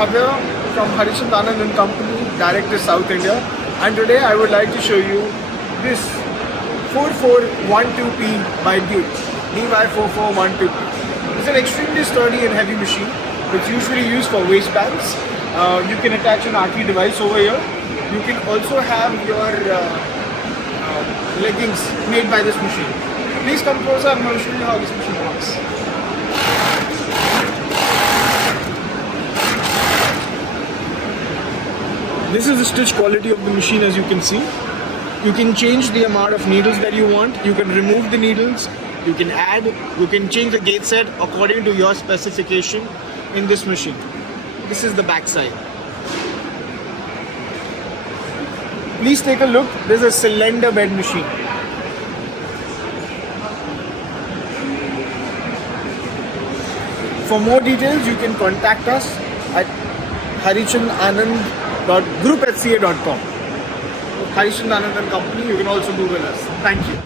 Bhavya from Harishand Anand and Company, Director South India, and today I would like to show you this 4412P by Duke, DY4412P. It's an extremely sturdy and heavy machine. It's usually used for waistbands. You can attach an RT device over here. You can also have your leggings made by this machine. Please come closer, I'm going to show you how this machine works. This is the stitch quality of the machine, as you can see. You can change the amount of needles that you want. You can remove the needles. You can add. You can change the gauge set according to your specification in this machine. This is the back side. Please take a look. This is a cylinder bed machine. For more details, you can contact us at harishandanand.group@ca.com. Harishand Anand and Company. You can also Google us. Thank you.